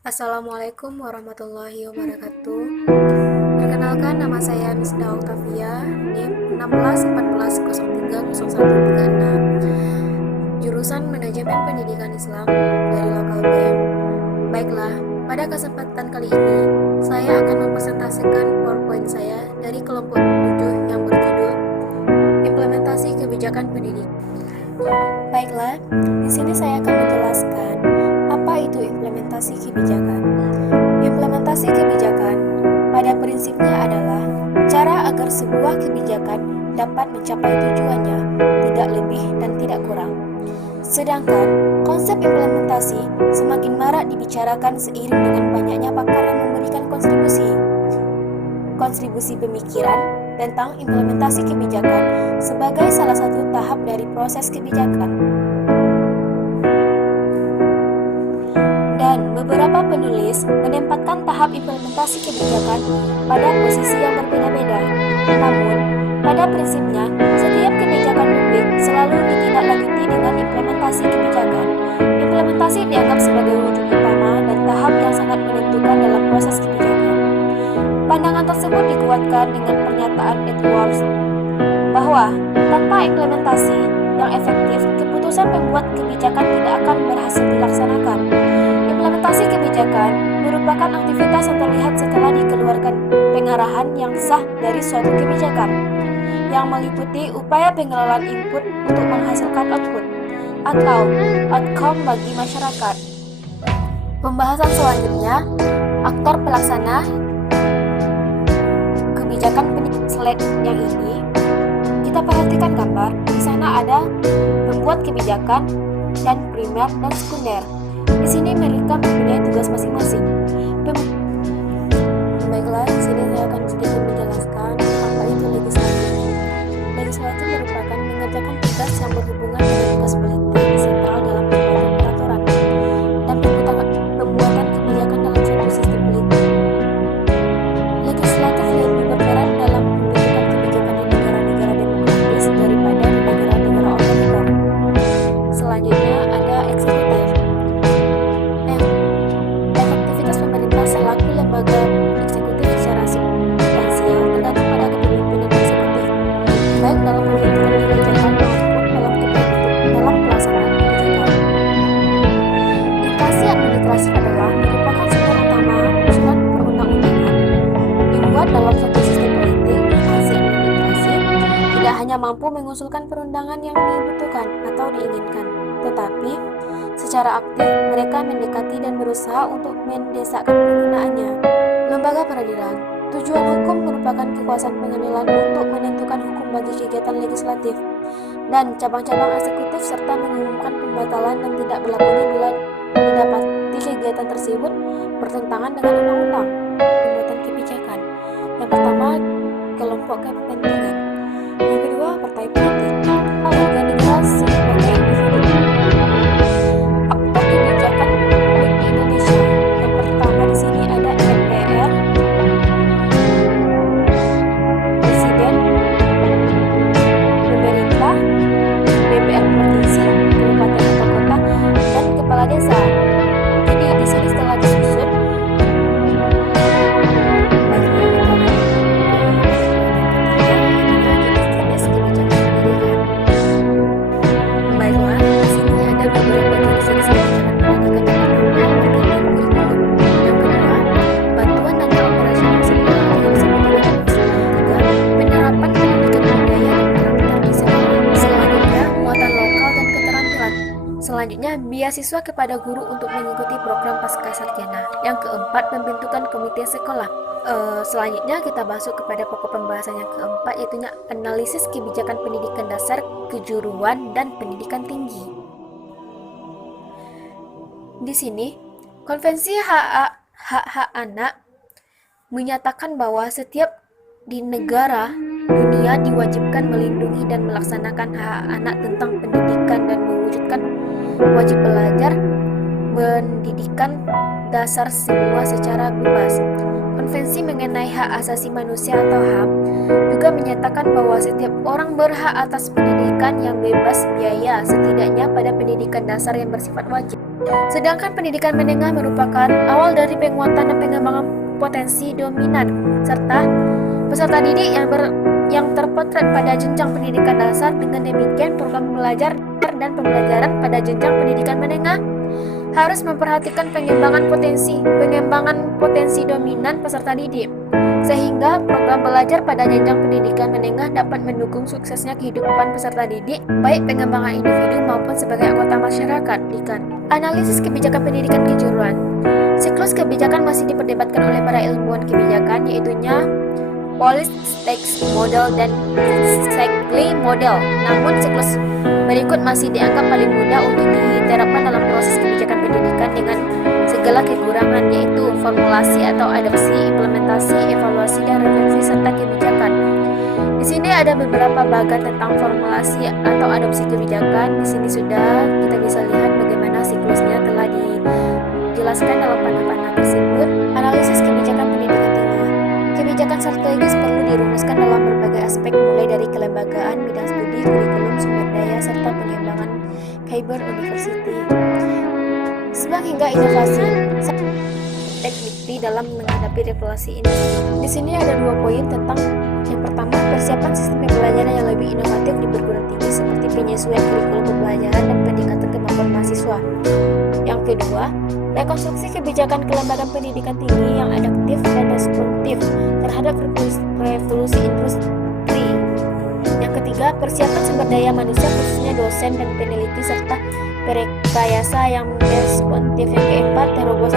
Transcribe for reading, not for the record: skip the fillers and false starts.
Assalamualaikum warahmatullahi wabarakatuh. Perkenalkan, nama saya Misda Octavia, NIM 1614030136, jurusan Manajemen Pendidikan Islam dari Lokal BEM. Baiklah, pada kesempatan kali ini saya akan mempresentasikan PowerPoint saya dari kelompok 7 yang berjudul Implementasi Kebijakan Pendidikan. Baiklah, di sini saya akan menjelaskan apa itu implementasi kebijakan. Implementasi kebijakan pada prinsipnya adalah cara agar sebuah kebijakan dapat mencapai tujuannya, tidak lebih dan tidak kurang. Sedangkan konsep implementasi semakin marak dibicarakan seiring dengan banyaknya pakar yang memberikan kontribusi pemikiran tentang implementasi kebijakan sebagai salah satu tahap dari proses kebijakan. Dan beberapa penulis menempatkan tahap implementasi kebijakan pada posisi yang berbeda-beda. Namun, pada prinsipnya, setiap kebijakan publik selalu ditindaklanjuti dengan implementasi kebijakan. Implementasi dianggap sebagai wujud utama dan tahap yang sangat menentukan dalam proses kebijakan. Pandangan tersebut dikuatkan dengan pernyataan Edwards bahwa tanpa implementasi yang efektif, keputusan pembuat kebijakan tidak akan berhasil dilaksanakan. Implementasi kebijakan merupakan aktivitas yang terlihat setelah dikeluarkan pengarahan yang sah dari suatu kebijakan, yang meliputi upaya pengelolaan input untuk menghasilkan output atau outcome bagi masyarakat. Pembahasan selanjutnya, aktor pelaksana kebijakan pendidikan. Slide yang ini kita perhatikan gambar. Di sana ada pembuat kebijakan dan primer dan sekunder. Di sini mereka mempunyai tugas masing-masing. Baiklah, di sini saya akan sedikit menjelaskan apa itu legislatif. Legislatif merupakan mengerjakan tugas yang berhubungan dengan tugas politik sentral dalam pembuatan peraturan dan pembuatan kebijakan dalam suatu sistem politik. Legislatif lebih berperan dalam pembentukan kebijakan di negara-negara demokratis daripada di negara-negara otoriter. Selanjutnya ada eksekutif. Efektivitas pemerintah selaku lembaga eksekutif secara substansial tergantung pada kepemimpinan eksekutif, baik dalam pembentukan kebijakan maupun dalam pelaksanaan kebijakan. Instansi administratif adalah merupakan sumber utama usulan perundang-undangan dibuat dalam suatu sistem politik. Instansi administrasi tidak hanya mampu mengusulkan perundangan yang dibutuhkan atau diinginkan, tetapi secara aktif mereka mendekati dan berusaha untuk mendesakkan penggunaannya. Lembaga peradilan. Tujuan hukum merupakan kekuasaan pengadilan untuk menentukan hukum bagi kegiatan legislatif dan cabang-cabang eksekutif serta mengumumkan pembatalan dan tidak berlakunya bila didapati kegiatan tersebut bertentangan dengan undang-undang. Pembuatan kebijakan. Yang pertama, kelompok kepentingan. Yang kedua, partai politik. Warga negara sebagai individu. Aktor kebijakan publik di Indonesia. Yang pertama di sini ada MPR, Presiden, pemerintah, DPR provinsi, kabupaten atau kota, dan kepala desa. Jadi di sini setelah disusun, baiklah, di sini ada beberapa jenis kebijakan pendidikan. Yang pertama, berkaitan kurikulum. Yang kedua, bantuan dana operasional sekolah yang disebut dengan BOS. Ketiga, penerapan pendidikan budaya dan karakter di sekolah. Selanjutnya, muatan lokal dan keterampilan. Selanjutnya, beasiswa kepada guru untuk mengikuti program pascasarjana. Yang keempat, pembentukan komite sekolah. Selanjutnya kita masuk kepada pokok pembahasan yang keempat, yaitu analisis kebijakan pendidikan dasar, kejuruan, dan pendidikan tinggi. Di sini, Konvensi Hak-Hak Anak menyatakan bahwa setiap di negara dunia diwajibkan melindungi dan melaksanakan hak anak tentang pendidikan dan mewujudkan wajib belajar pendidikan dasar semua secara bebas. Konvensi mengenai hak asasi manusia atau HAM juga menyatakan bahwa setiap orang berhak atas pendidikan yang bebas biaya, setidaknya pada pendidikan dasar yang bersifat wajib. Sedangkan pendidikan menengah merupakan awal dari penguatan dan pengembangan potensi dominan serta peserta didik yang terpotret pada jenjang pendidikan dasar. Dengan demikian, program belajar dan pembelajaran pada jenjang pendidikan menengah harus memperhatikan pengembangan potensi dominan peserta didik, sehingga program belajar pada jenjang pendidikan menengah dapat mendukung suksesnya kehidupan peserta didik, baik pengembangan individu maupun sebagai anggota masyarakat. Analisis kebijakan pendidikan kejuruan. Siklus kebijakan masih diperdebatkan oleh para ilmuwan kebijakan, yaitunya Policy Model dan Shapley Model. Namun siklus berikut masih dianggap paling mudah untuk diterapkan dalam proses kebijakan pendidikan dengan segala kekurangan, yaitu formulasi atau adopsi, implementasi, evaluasi, dan refleksi serta kebijakan. Di sini ada beberapa bagian tentang formulasi atau adopsi kebijakan. Di sini sudah kita bisa lihat bagaimana siklusnya telah dijelaskan dalam panah-panah tersebut. Analisis kebijakan pendidikan tinggi. Kebijakan strategis perlu dirumuskan dalam berbagai aspek, mulai dari kelembagaan, bidang studi, kurikulum, sumber daya, serta pengembangan Kyber University, sebang hingga inovasi teknik dalam menghadapi revolusi ini. Di sini ada 2 poin tentang yang pertama, persiapan sistem pembelajaran yang lebih inovatif di perguruan tinggi seperti penyesuaian kurikulum pembelajaran dan peningkatan kemampuan mahasiswa. Yang kedua, rekonstruksi kebijakan kelembagaan pendidikan tinggi yang adaptif dan responsif terhadap revolusi industri. Yang ketiga, persiapan sumber daya manusia khususnya dosen dan peneliti serta perekayasa yang responsif. Yang keempat, terobosan